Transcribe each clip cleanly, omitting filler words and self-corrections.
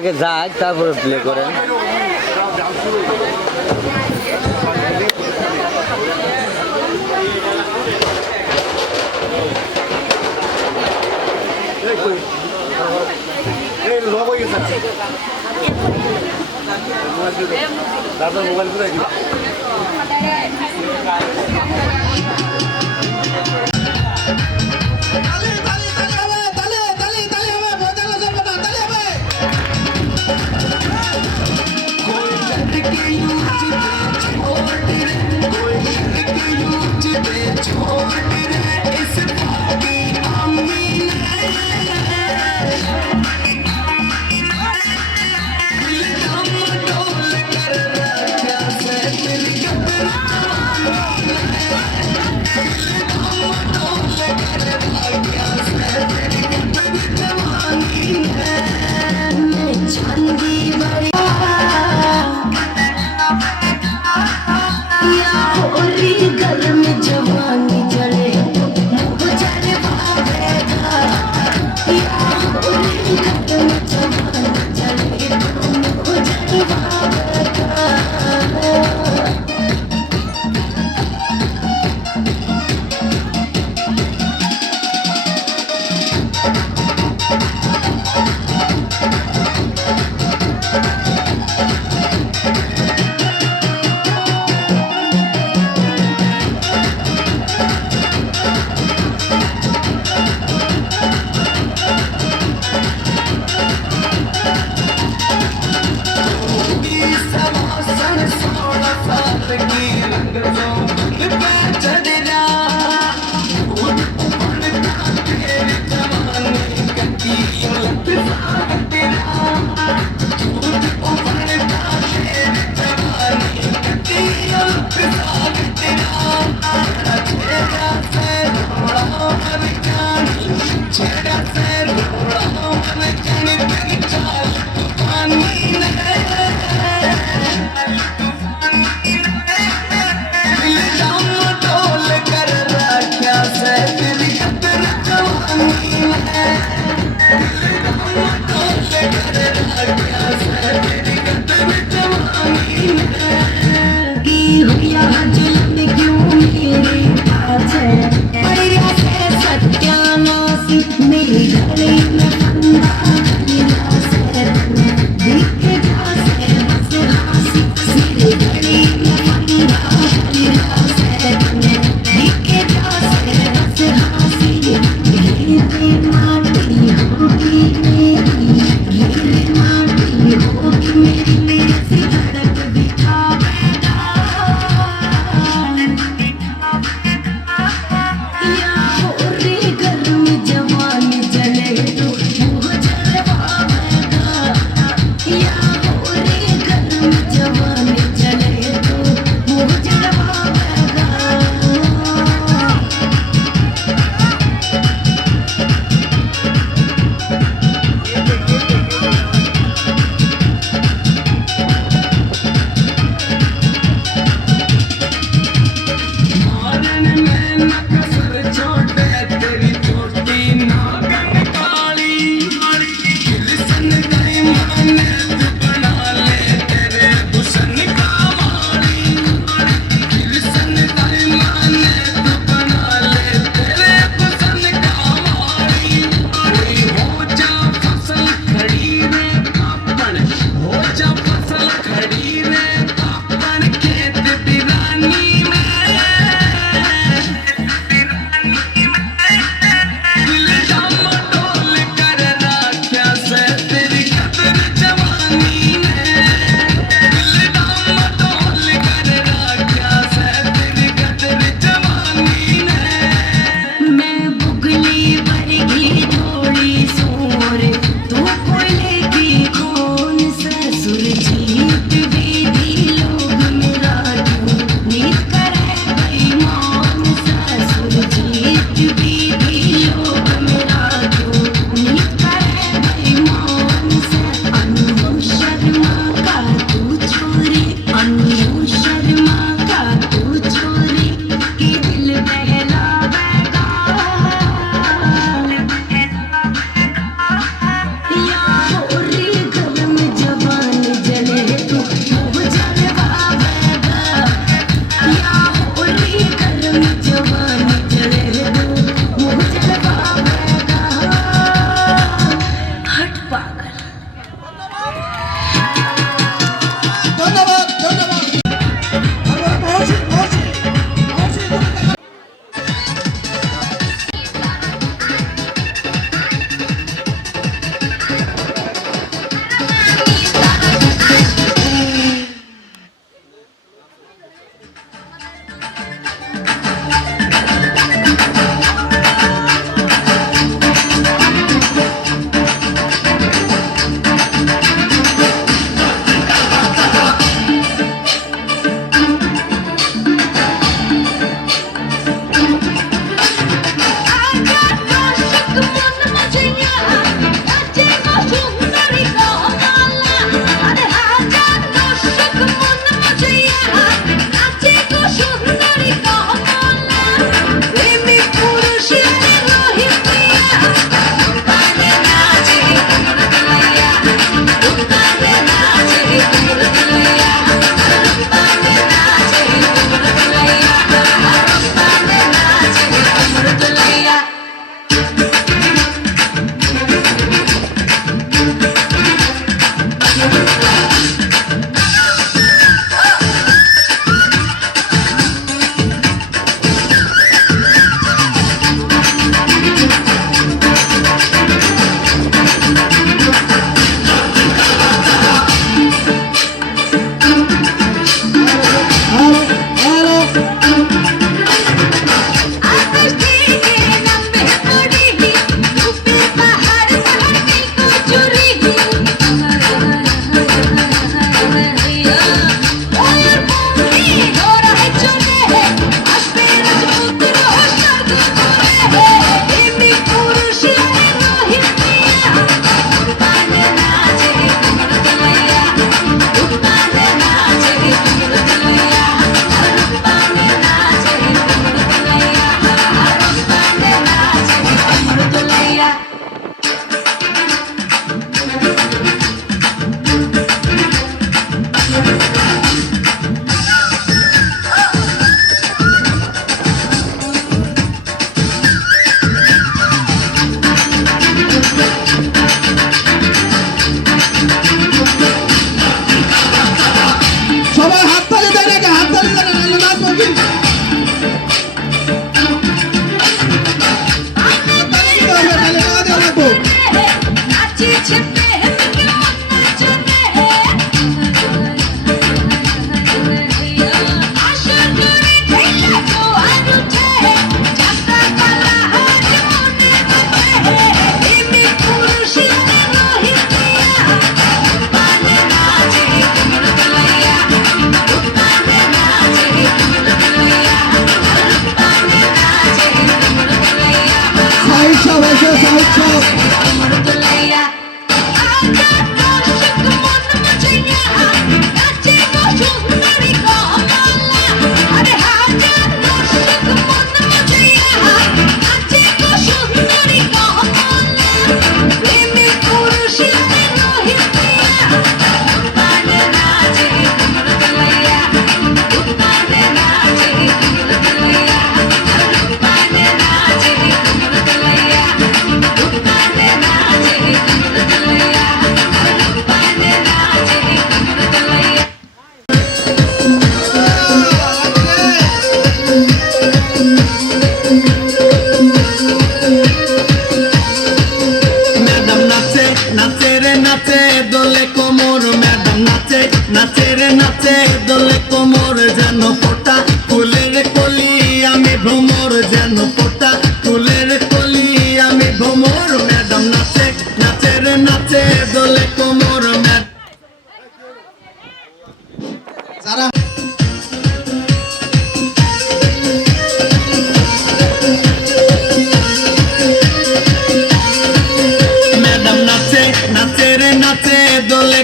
আগে যাই তারপরে প্লে করেন। মোবাইল কোথায় দিবা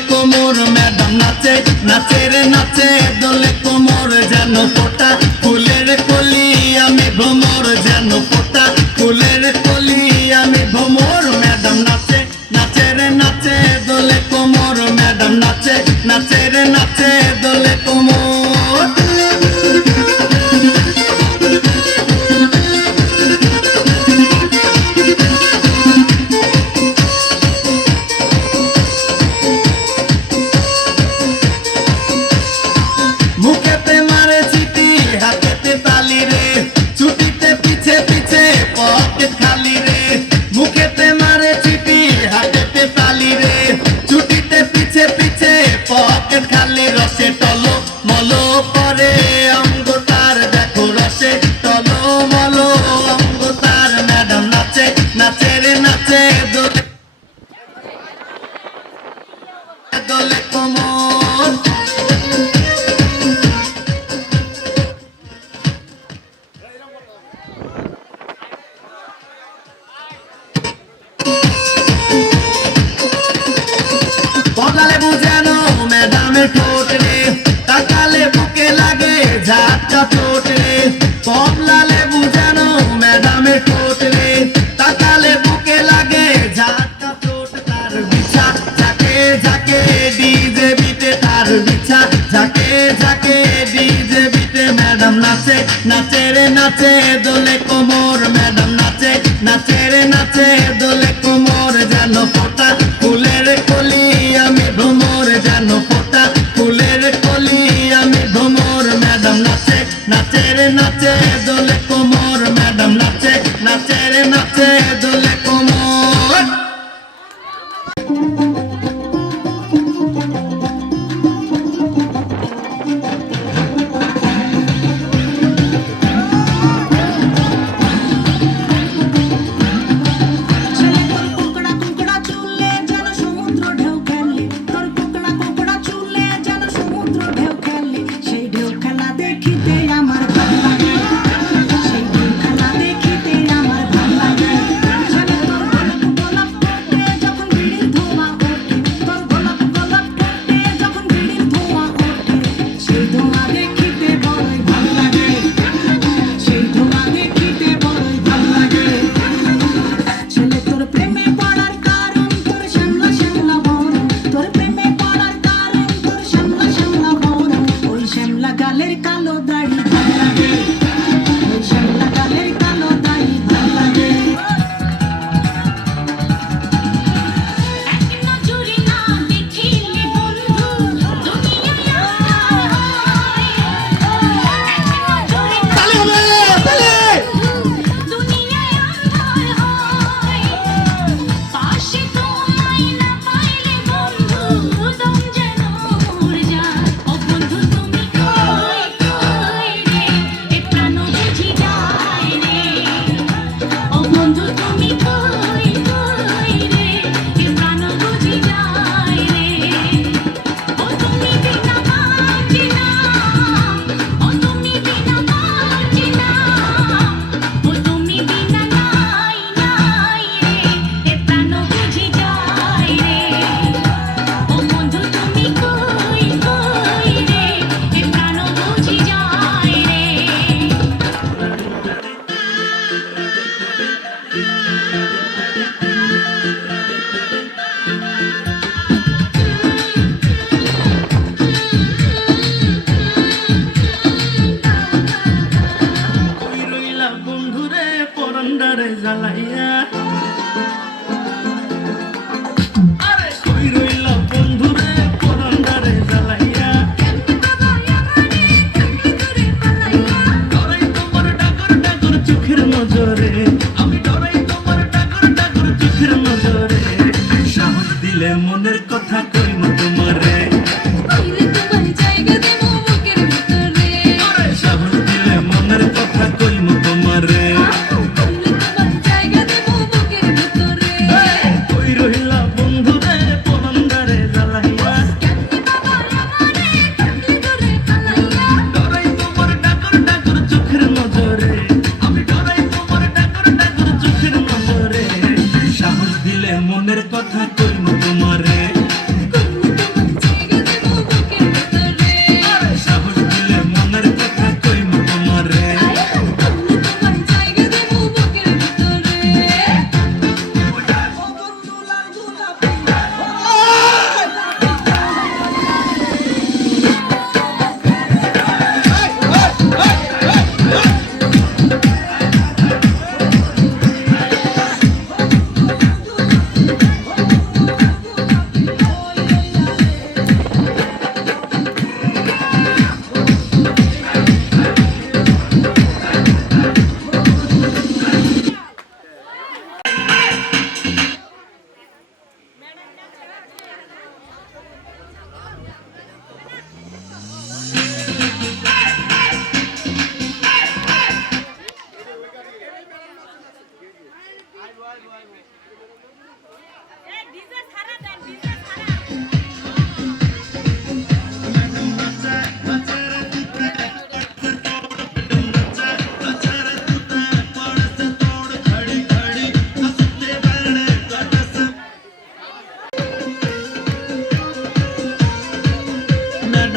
কোমর ম্যাডাম নাচে নাচে রে নাচে দোলে কোমর যেন ফোটা ফুলের কলি আমি ভ্রমর যেন ফোটা ফুলের কলি আমি ভ্রমর ম্যাডাম নাচে নাচে রে নাচে দোলে কোমর ম্যাডাম নাচে নাচে রে নাচে দোলে কোমর মুখেতে মারে চিঠি হাতেতে তালি রে ছুটিতে পিছে পিছে পকেট খালি রে মুখেতে মারে চিঠি হাতেতে তালি রে ছুটিতে পিছে পিছে পকেট খালি রসে টলো মলো করে অঙ্গ তার দেখো রসে টলো মলো অঙ্গ তার ম্যাডাম নাচে নাচে রে নাচে দোলে দোলে কোমর বদলালে বুঝানো ম্যাডামের ঠোঁট রে তাকালে বুকে লাগে ঝাপটা চোট রে বদলালে বুঝানো ম্যাডামের ঠোঁট রে তাকালে বুকে লাগে ঝাপটা চোট তার বিছা ঝাঁকে ঝাঁকে ডিজে বিটে তার বিছা ঝাঁকে ঝাঁকে ডিজে বিটে ম্যাডাম নাচে নাচে রে নাচে দোলে কোমর ম্যাডাম নাচে নাচে রে নাচে দোলে কোমর যেন ফোটা ফুলের কলি আমি ভ্রমর যেন ফোটা ফুলের কলি আমি ভ্রমর ম্যাডাম নাচে নাচে রে নাচে দোলে কোমর ম্যাডাম নাচে নাচে রে নাচে দোলে কোমর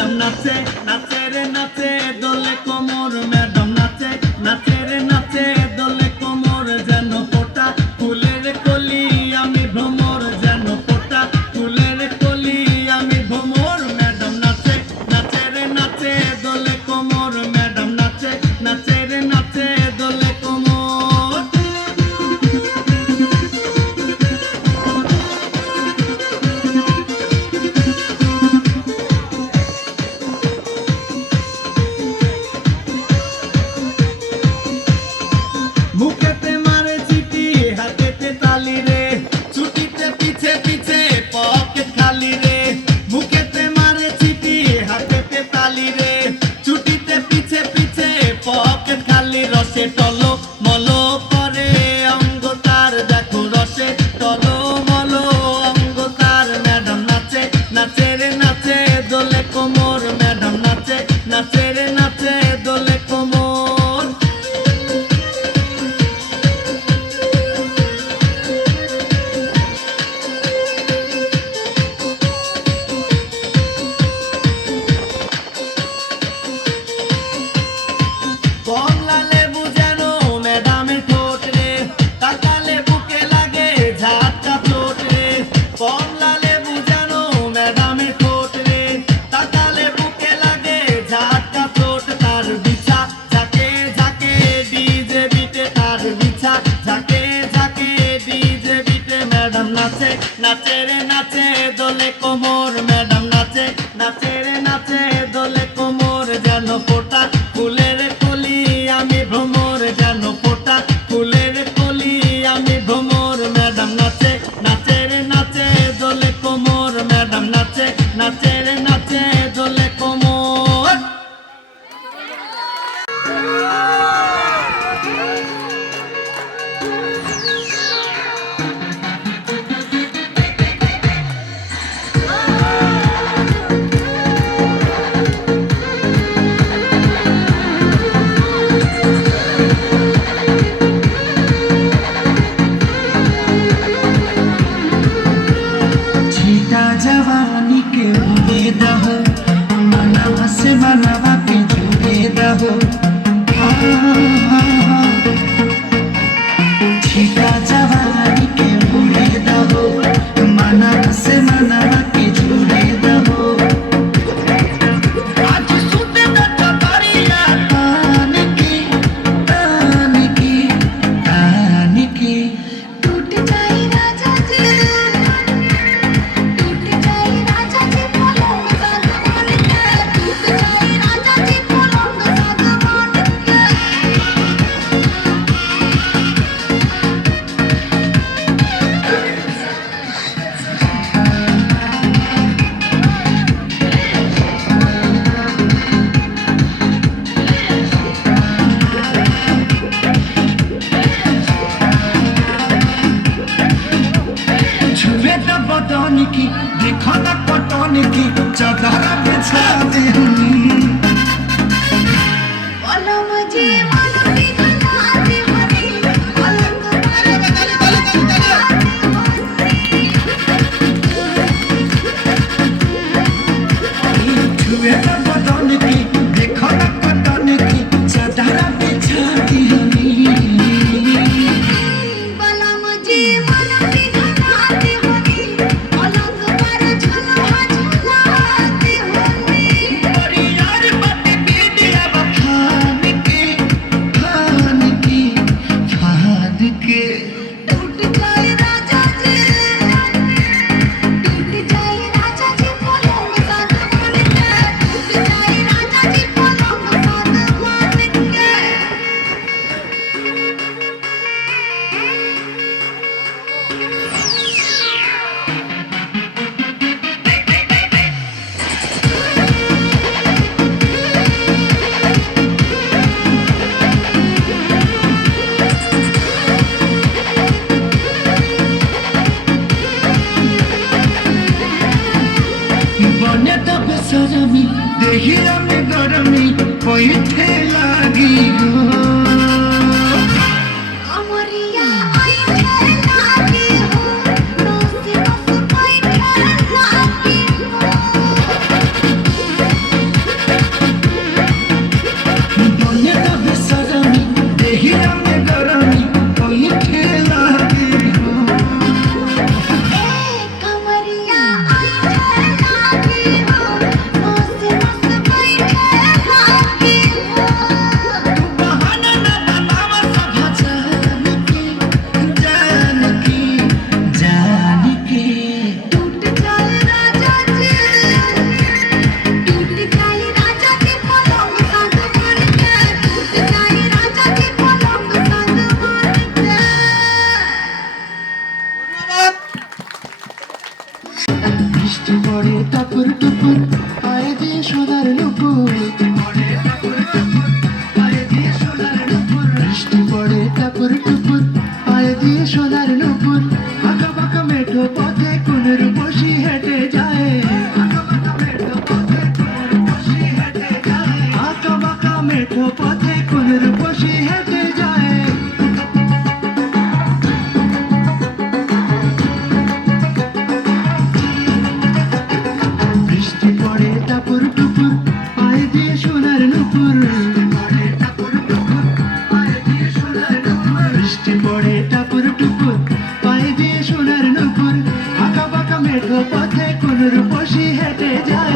ম্যাডাম নাচে নাচে রে নাচে দোলে কোমর ম্যাডাম নাচে নাচে রে নাচে দোলে কোমর যেন ফোটা ফুলের কলি আমি ভ্রমর যেন ফোটা ফুলের কলি আমি ভ্রমর ম্যাডাম নাচে নাচে রে নাচে দোলে কোমর ম্যাডাম নাচে নাচে রে নাচে দোলে কোমর মুখেতে মারে চিঠি হাতেতে তালি রে ছুটিতে পিছে পিছে পকেট খালি রে মুখেতে মারে চিঠি হাতেতে তালি রে ছুটিতে পিছে পিছে পকেট খালি রসে টলো মলো করে অঙ্গ তার দেখো রসে টলো মলো অঙ্গ তার ম্যাডাম নাচে নাচে রে নাচে দোলে কোমর ম্যাডাম নাচে নাচে রে নাচে দোলে কোমর কমলা লেবু যেন ম্যাডামের ঠোঁট রে তাকালে বুকে লাগে ঝাঁটা চোট রে কমলা লেবু যেন ম্যাডামের ঠোঁট রে তাকালে বুকে লাগে ঝাঁটা চোট তার বিছা ঝাঁকে ঝাঁকে ডিজে বিটে তার বিছা ঝাঁকে ঝাঁকে ডিজে বিটে ম্যাডাম নাচে নাচে রে নাচে দোলে কোমর ম্যাডাম নাচে নাচে রে নাচে দোলে কোমর যেন ফোটা ফুলের কলি আমি ভ্রমর যেন ফোটা ফুলের কলি আমি ভ্রমর ম্যাডাম নাচে নাচে রে নাচে দোলে কোমর ম্যাডাম নাচে নাচে রে নাচে দোলে কোমর छीटा जवानी के उड़े दहो मनवा से मनवा के जुड़े दहो छीटा जवानी के उड़े दहो मनवा से मनवा के जुड़े दहो आज सुते न चतरिया तान की टूट जाए राजा जी टूट जाए राजा जी पलंग सागवान के टूट जाए राजा जी पलंग सागवान के छुए न बदन की देखो न पटन की चदरा बिछा दे पलंग जी मन बिघलाते हरी पलंग पर छुए न बदन की देखो न पटन की चदरा बिछा दे पलंग जी मन बिघलाते हरी पलंग पर झुला झुलाते हरी और यार बात बीदिया बखान के टूट जाए राजा जी टूट जाए राजा जी पलंग सागवान के टूट जाए राजा जी पलंग सागवान के बने तो बेसरमी देहिया में गरमी पैठे लागी हो अमरिया आई ठेला के हो नोसे नोस आई ठेला के हो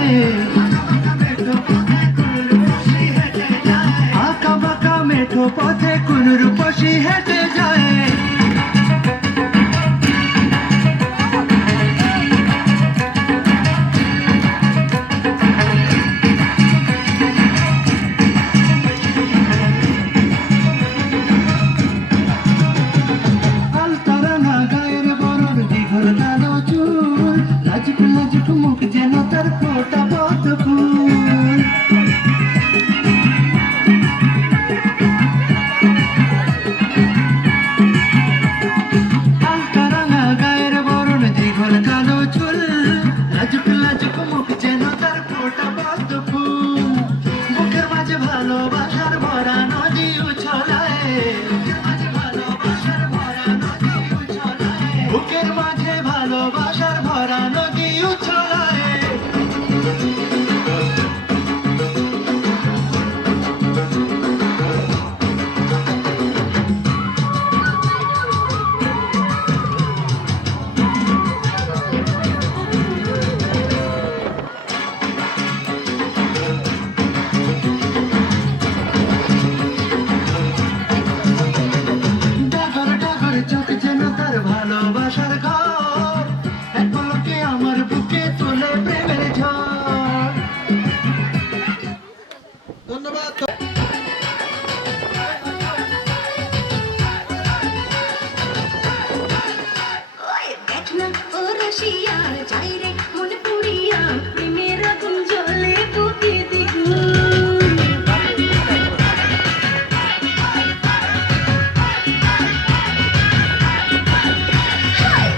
যায় আঁকা বাঁকা মেঠো পথে কোন রূপসী হেঁটে যায় আলতারাঙা গায়ের বরণ দীঘল কালো চুল লাজুক লাজুক মুখ যেন তার ফোটা পদ্ম ফুল আলতারাঙা গায়ের বরণ দীঘল কালো চুল লাজুক লাজুক মুখ যেন তার ফোটা পদ্ম ফুল বুকের মাঝে ভালোবাসার ভরা নদী উছলায় বুকের মাঝে ভালোবাসার ভরা নদী উছলায় ডাগর ডাগর চোখ যেন তার ভালোবাসার ঘর এক পলকে আমার বুকে তোলে প্রেমের ঝড় ধন্যবাদ ওই দেখ না ও রসিয়া যাই রে মন পুড়িয়া প্রেমের আগুন জ্বলে বুকে দ্বিগুণ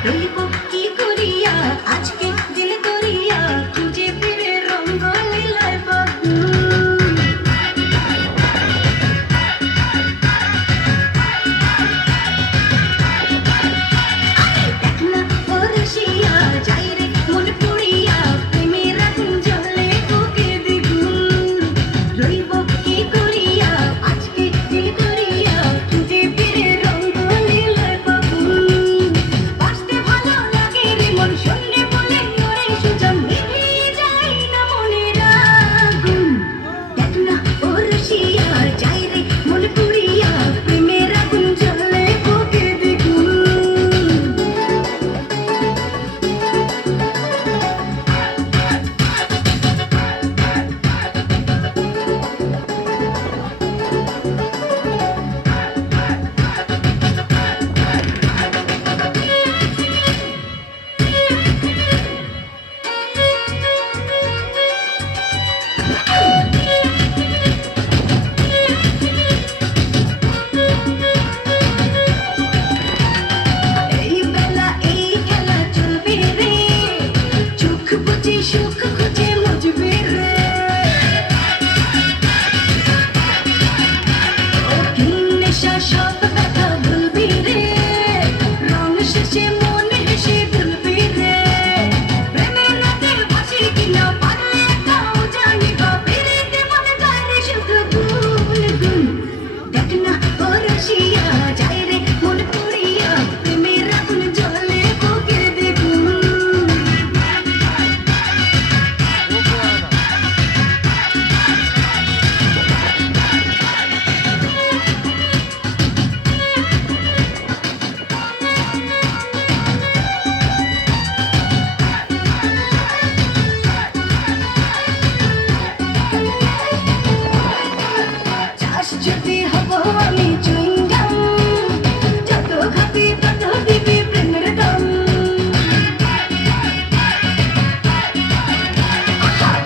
রইব কি করিয়া আজকে দিল করিয়া খুঁজে ফিরে রঙ্গ লীলায় বাগুন দেখ না ও রসিয়া যাই রে মন পুড়িয়া প্রেমের আগুন জ্বলে বুকে দ্বিগুণ রইব কি করিয়া আজকে দিল করিয়া খুঁজে ফিরে রঙ্গ লীলায় বাগুন বাঁচতে ভালো লাগে রে মন শুনলে বলে ওরে সুজন নিভিয়ে যায় না মনের আগুন দেখ না ও রসিয়া যাই রে মন পুড়িয়া প্রেমের আগুন জ্বলে বুকে দ্বিগুণ এই বেলা এই খেলা চলবে রে চোখ বুঝে সুখ খুঁজে মজবে রে কি নেশা সব ব্যথা ভুলবি রে রং শেষে মন হেসে ভুলবি রে প্রেমের রাতে ভাসি কিনা পারলে তাও জানি গো ফিরিতে মনে করে শুধু গুন গুন দেখ না ও রসিয়া যাই রে মন পুড়িয়া প্রেমের আগুন জ্বলে বুকে দ্বিগুণ চাষ যদি হব আমি চুইংগাম যত খাবি তত দিবি প্রেমের দাম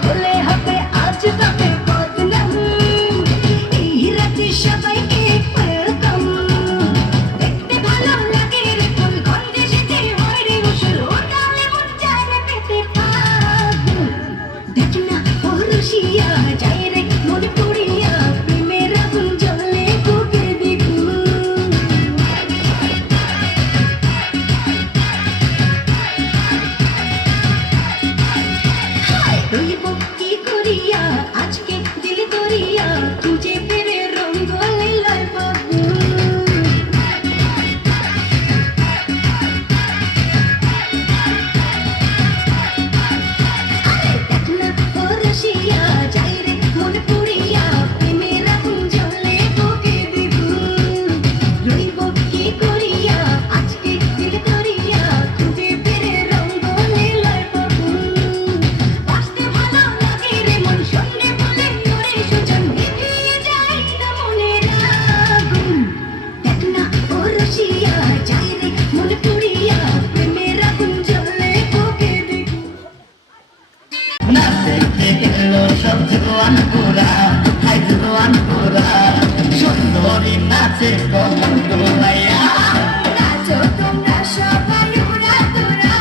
বলে হবে আজ তবে বদনাম এই রাতে সবাইকে ওয়েলকাম দেখতে ভালো লাগে রে ফুল গন্ধে সেজে হয় রে উসুল ওটালে মন চায় না পেতে আগুন দেখ না ও রসিয়া যাই রে মন পুড়িয়া প্রেমের আগুন জ্বলে বুকে দ্বিগুণ রইব কি করিয়া আজকে দিল করিয়া খুঁজে ফিরে রঙ্গ লীলায় বাগুন দেখ না ও এলো সব জোয়ান গোরা, হাই জোয়ান গোরা, সুন্দরী নাচে কমর দোলাইয়া। নাচো তোমরা সবাই উড়া তোরা,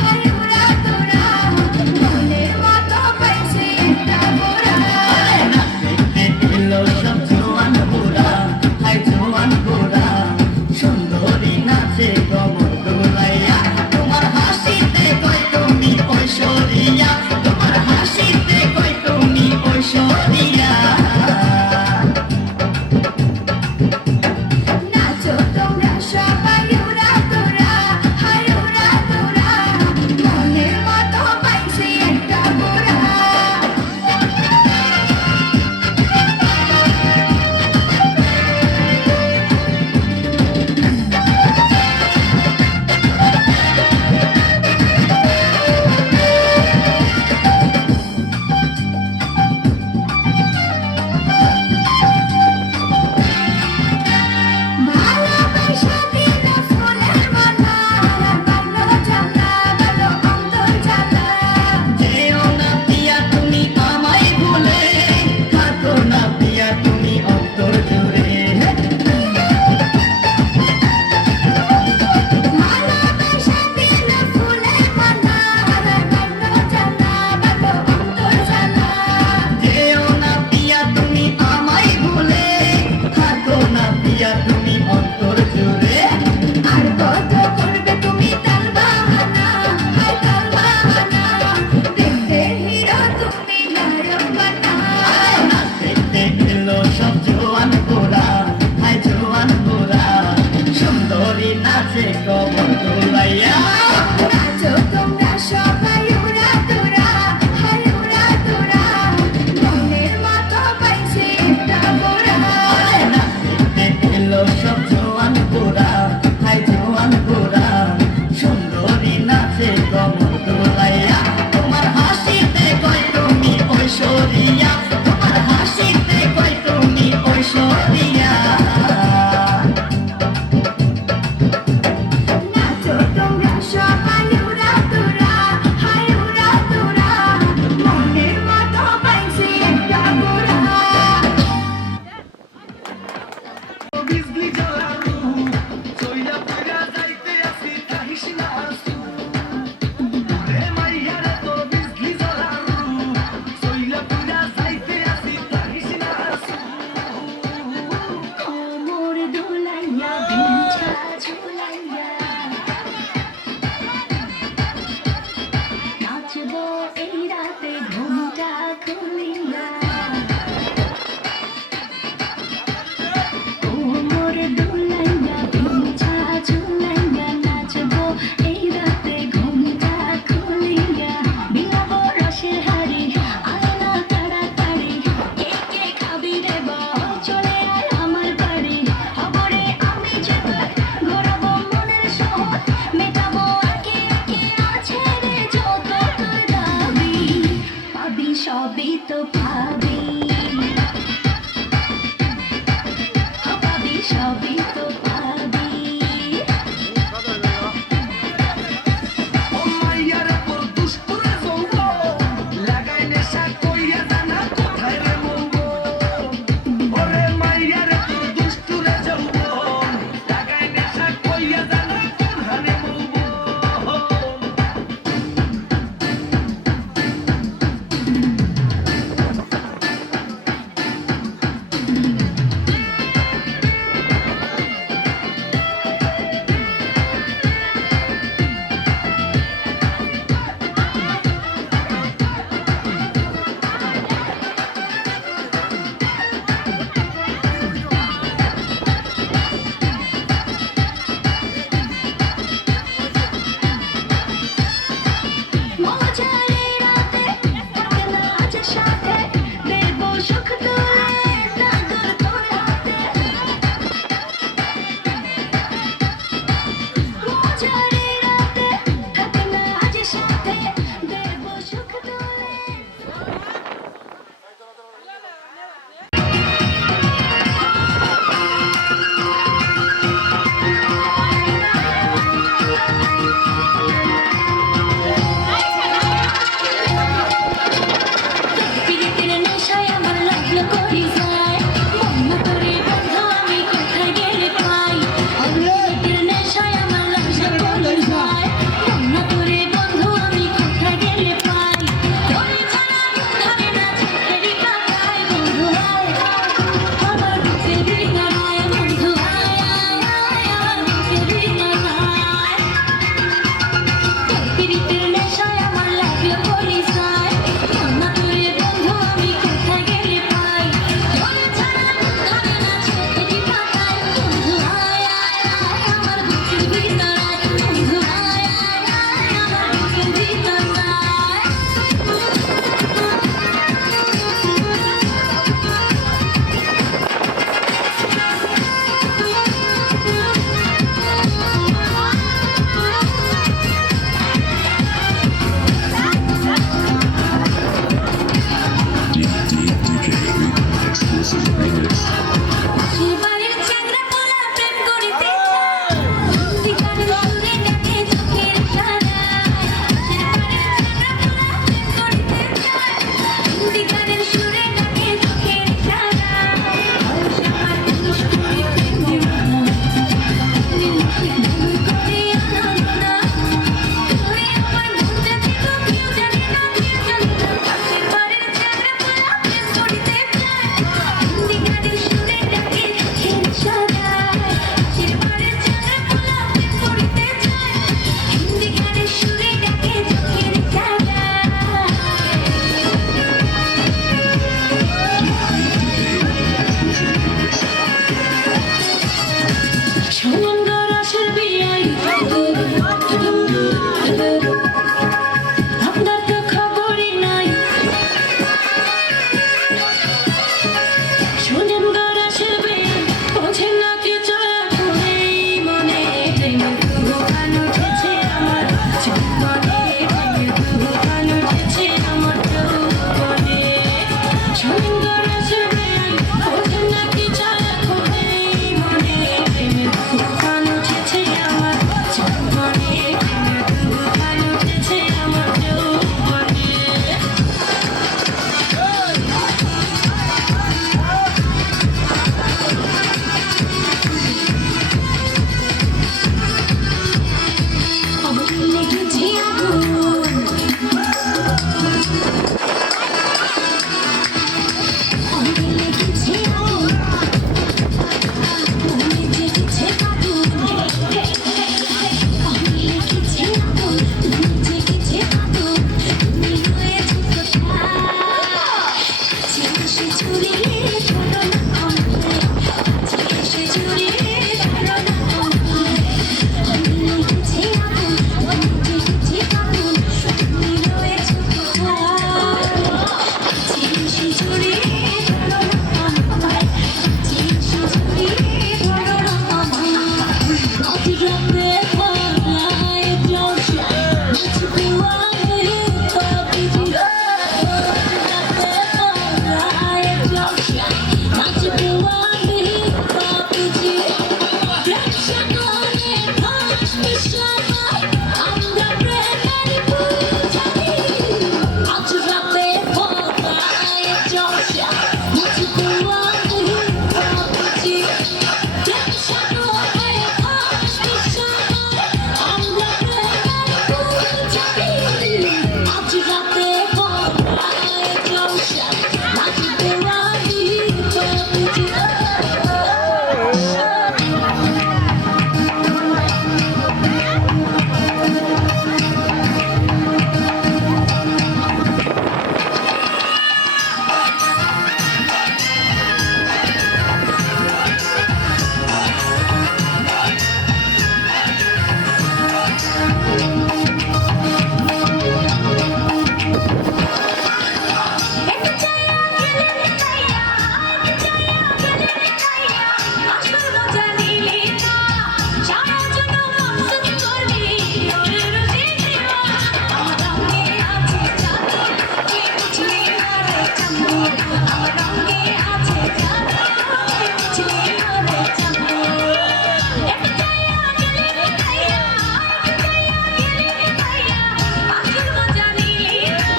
হাই উড়া তোরা, মনের মতো পাইছি একটা গোরা। নাচতে এলো সব জোয়ান গোরা, হাই জোয়ান গোরা, সুন্দরী নাচে কমর দোলাইয়া। তোমার হাসিতে কই তুমি ঐশ্বরিয়া, তোমার হাসিতে কই তুমি ঐশ্বরিয়া। নাচো তোমরা সবাই উড়া তোরা, হাই উড়া তোরা, মনের মতো পাইছি একটা গোরা। ভালোবাসা দিল ফুলের মালা, বাঁধলো জ্বালা, বাঁধলো অন্তর জ্বালা। যেও না পিয়া তুমি আমায় ভুলে, থাকো না পিয়া তুমি অন্তর জুড়ে। ভালোবাসা দিল ফুলের মালা, বাঁধলো জ্বালা, বাঁধলো অন্তর জ্বালা। যেও না পিয়া তুমি আমায় ভুলে, থাকো না পিয়া তুমি অন্তর জুড়ে। আর কত করবে তুমি তাল বাহানা, হায় তাল বাহানা, দেখতে হিরো তুমি নায়ক বানা। নাচতে এলো সব জোয়ান গোরা, হাই জোয়ান গোরা, সুন্দরী নাচে কমর দোলাইয়া। নাচো তোমরা সবাই উড়া তোরা, হায় উড়া তোরা, মনের মতো পাইছি একটা গোরা। নাচতে এলো সব জোয়ান গোরা, হাই জোয়ান গোরা, সুন্দরী নাচে কমর দোলাইয়া। তোমার হাসিতে কই তুমি ঐশ্বরিয়া, তোমার হাসিতে কই তুমি ঐশ্বরিয়া। নাচো তোমরা সবাই উড়া তোরা, হায় উড়া তোরা, মনের মতো পাইছি একটা গোরা। বিজলি জ্বালানো চইলা পুরা যাইতে আসি কাহিস না আসু রে মাইয়ারে তো বিজলি জ্বালানো চইলা পুরা যাইতে আসি কাহিস না আসু কোমর দোলাইয়া বিছা ঝুলাইয়া নাচবো এই রাতে ঘুমটা খুলিয়া। কোমর দোলাইয়া বিছা ঝুলাইয়া নাচবো এই রাতে ঘুমটা খুলিয়া। বিলাবো রসের হাড়ি আয়না তাড়াতাড়ি, কে খাবি রে বল চলে আয় আমার বাড়ি। খবরে আমি যে তোর ঘোরাবো মনের শহর, মেটাবো একে একে আছে রে যত তোর দাবি। পাবি সবই তো পাবি, পাবি সবই তো পাবি। ও মাইয়ারে তোর দুষ্টুরে যৌব লাগাই নেশা কইয়া জানা কোথায় রে মৌব ওরে মাইয়ারে তোর দুষ্টুরে যৌব লাগাই নেশা কইয়া জানা কোথায় মৌব বাড়ির চ্যাংড়া পোলা প্রেম করিতে চায় দিগানের সুরে ডাকে চোখের ইশারায় বাড়ির চ্যাংড়া পোলা প্রেম করিতে চায় দিগানের সুরে ডাকে চোখের ইশারায় বয়স আমার 19 কুড়ি প্রেম দিওয়ানা নিমিষে ভুল করে আনন্দ না তুই আমার মনটা থেকে কেউ জানে না পাশের বাড়ির চ্যাংড়া পোলা প্রেম করিতে চায় দিগানের সুরে ডাকে চোখের ইশারায় পাশের বাড়ির চ্যাংড়া পোলা প্রেম করিতে চায় দিগানের সুরে ডাকে চোখের ইশারায় সোনাঙ্গর আসর বিয়াই আপনার তো খবরই নাই সোনাঙ্গর আসর বিয়াই বোঝেন না কিছু এখন এই মনে প্রেমের তুফান উঠেছে আমার জীবনে প্রেমের তুফান উঠেছে আমার যৌবনে সোনাঙ্গর আসর বিয়াই বোঝেন না কিছু এখন এই মনে প্রেমের তুফান উঠেছে আমার জীবনে প্রেমের তুফান উঠেছে আমার যৌবনে আমার লেগেছে আগুন আমার লেগেছে আগুন মনে জেগেছে আগুন আমার লেগেছে আগুন মনে জেগেছে আগুন তুমি রয়েছো কোথায় এসে জড়িয়ে ধরো না আমায় এসে জড়িয়ে ধরো না আমায় আমার লেগেছে আগুন মনে জেগেছে আগুন তুমি রয়েছো কোথায় এসে জড়িয়ে ধরো না আমায় এসে জড়িয়ে ধরো না আমায় অতি রাতে পাড়ায় জলসা মুঝকো আগে পাবি জিরা অতি রাতে পাড়ায় জলসা মুঝকো আগে পাবি জিরা রক্ষা করে ভাসবি সবাই আমরা প্রেমের পূজারি আজ রাতে পাড়ায় জলসা মুঝকো আগে পাবি জিরা রক্ষা করে ভাসবি সবাই আমরা প্রেমের পূজারি আজ রাতে পাড়ায় জলসা মুঝকো আগে পাবি জিরা একটু চাইয়া খেলে চাইয়া একটু চাইয়া খেলে চাইয়া আসল মজা নিলি না সারা জন্য মকসদ করবি ওরে রুজি দিবা আমার রঙে আছে জাদু তুই বুঝলি না রে চান্দু আমার রঙে আছে জাদু তুই বুঝলি না রে চান্দু একটু চাইয়া খেলে চাইয়া একটু চাইয়া খেলে চাইয়া আসল মজা নিলি না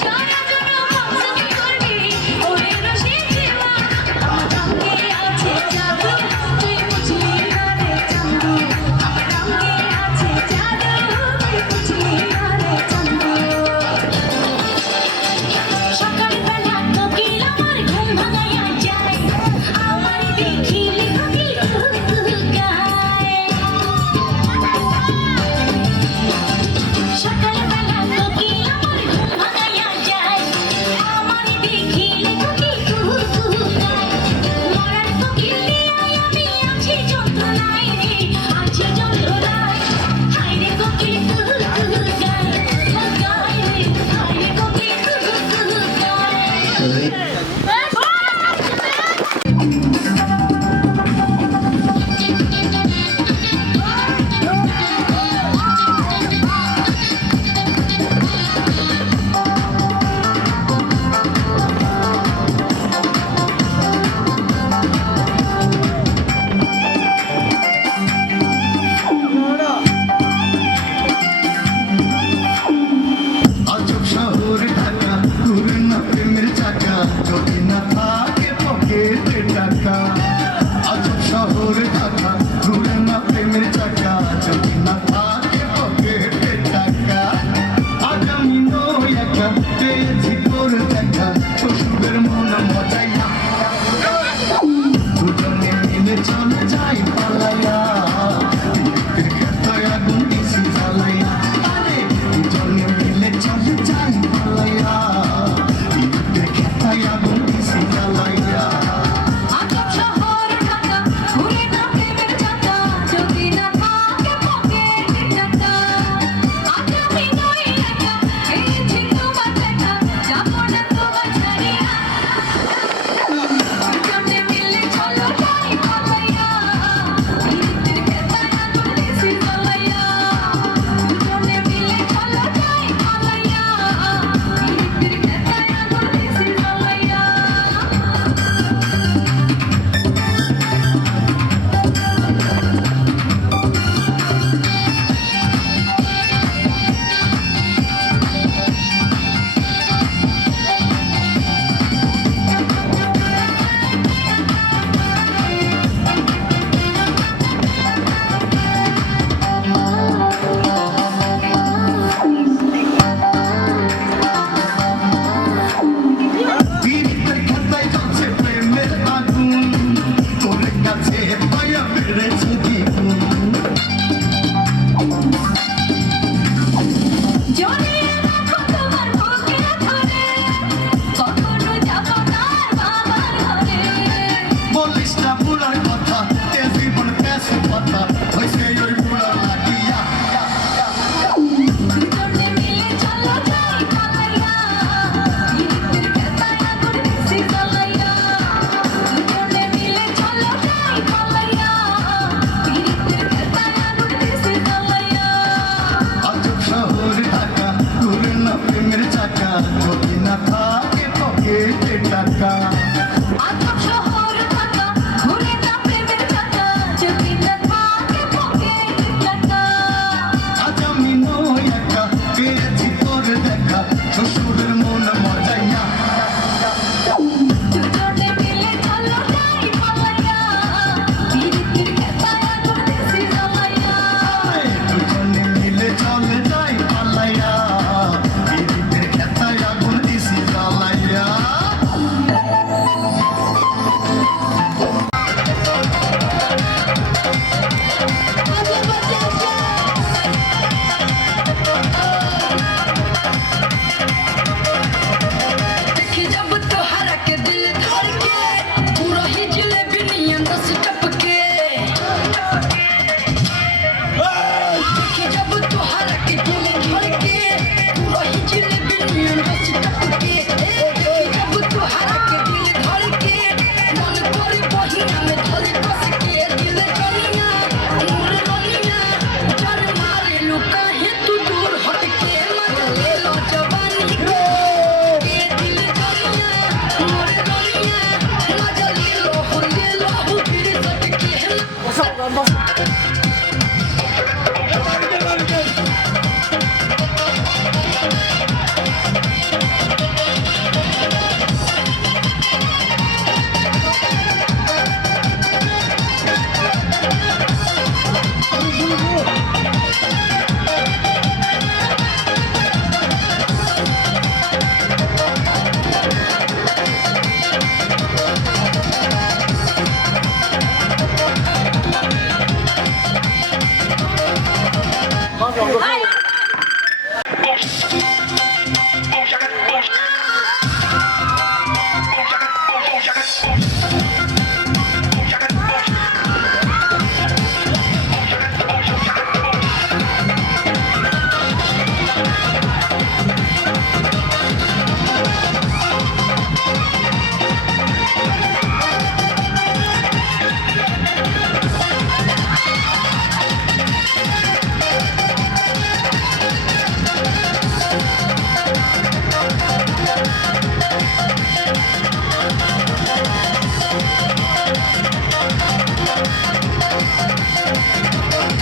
সারা জন্য মকসদ করবি ওরে রুজি দিবা আমার রঙে আছে জাদু তুই বুঝলি না রে চান্দু আমার রঙে আছে জাদু তুই বুঝলি না রে চান্দু সকালবেলা কোকিল আমার ঘুম ভাঙাইয়া যায় আমার দেখিলে কোকিল কুহু গায় সকালবেলা কোকিল আমার ঘুম ভাঙাইয়া যায় আমার দেখিলে কোকিল কুহু গায় মরার কোকিল দিয়ে আমি আছি যন্ত্রণায় রে আছি যন্ত্রণায় হায় রে কোকিল কুহু গায় গায় রে হায় রে কোকিল কুহু গায় টাকা আজব শহর ঢাকা ঘুরে না প্রেমের চাকা চবিনা থাকে পকেট টাকা আজ আমি নই একা পেয়েছি তোর দেখা শ্বশুরের মন মজাইয়া দুজনে মিলে চলো যাই পালাইয়া পীড়িতের খেতায় আগুন দিছি জ্বালাইয়া দুজনে মিলে চলে যাই পালাইয়া পীড়িতের খেতায় আগুন দিছি জ্বালাইয়া देखी जब तोहरा के दिल धड़ के पूरा ही जलेबी नियन रस टपके देखी जब तोहरा के दिल धड़ के पूरा ही जलेबी नियन रस टपके देखी जब तोहरा के दिल धड़ के मन करे बहिना में धर कस के दिल कनिया मोर रनिया जान मारे लो काहे तू दूर हट के मजा ले लो जवानी के दिल कनिया मोर रनिया मजा ले लो हो फिर सट के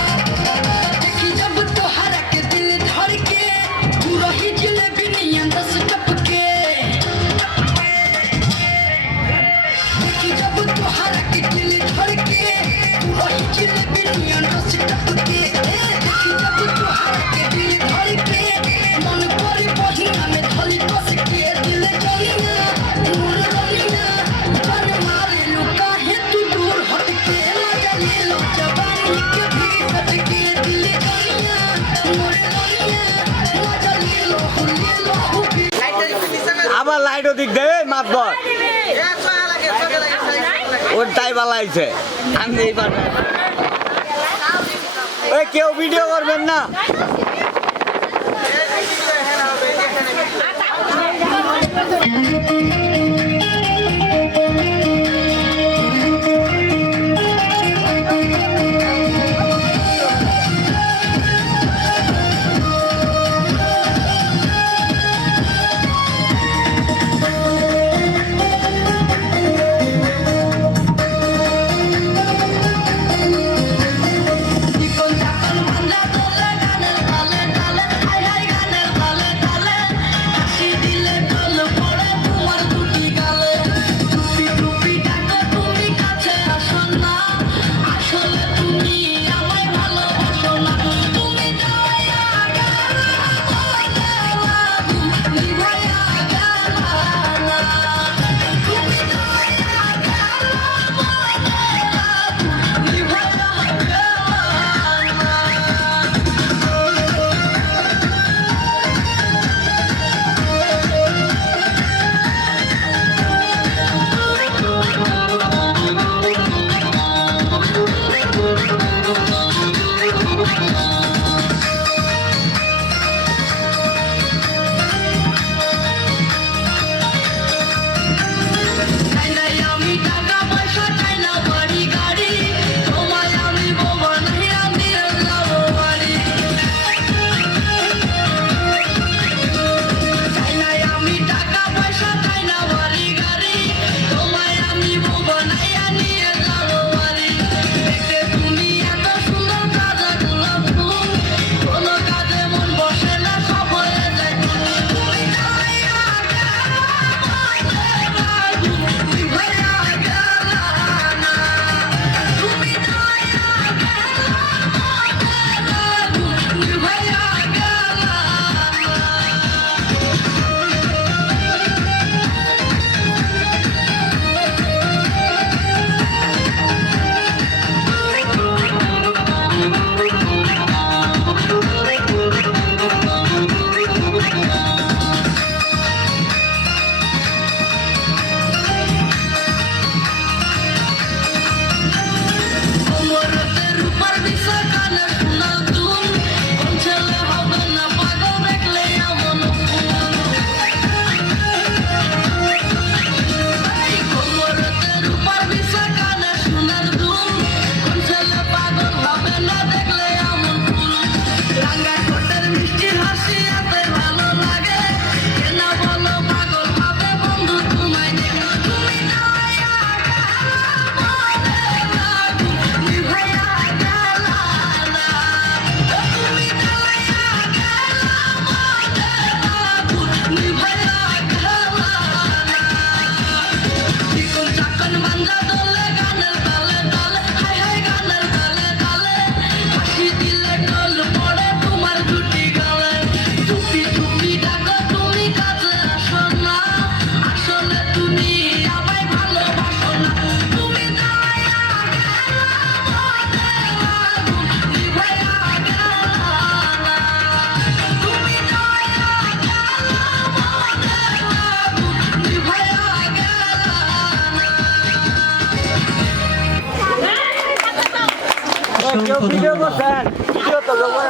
देखी जब तोहरा के दिल धड़ के पूरा ही जलेबी नियन रस टपके देखी जब तोहरा के दिल धड़ के पूरा ही जलेबी नियन रस टपके देखी जब तोहरा के दिल धड़ के मन करे बहिना में धली कस के दिल जलिया मोर रनिया जान मारे लो काहे तू दूर हट के मजा ले लो जवानी के भी सट के दिल कनिया मोर रनिया मजा ले लो फिर আবার লাইট দিক দে মাতবর ওর তাই বালাইছে আমি এইবার ওই কেউ ভিডিও করবেন না Con tapal manda dole ganer dale dale ay ay ganer dale dale হাসি দিলে কল পড়ে তোমার দুটো ভিডিও করছেন ভিডিও তো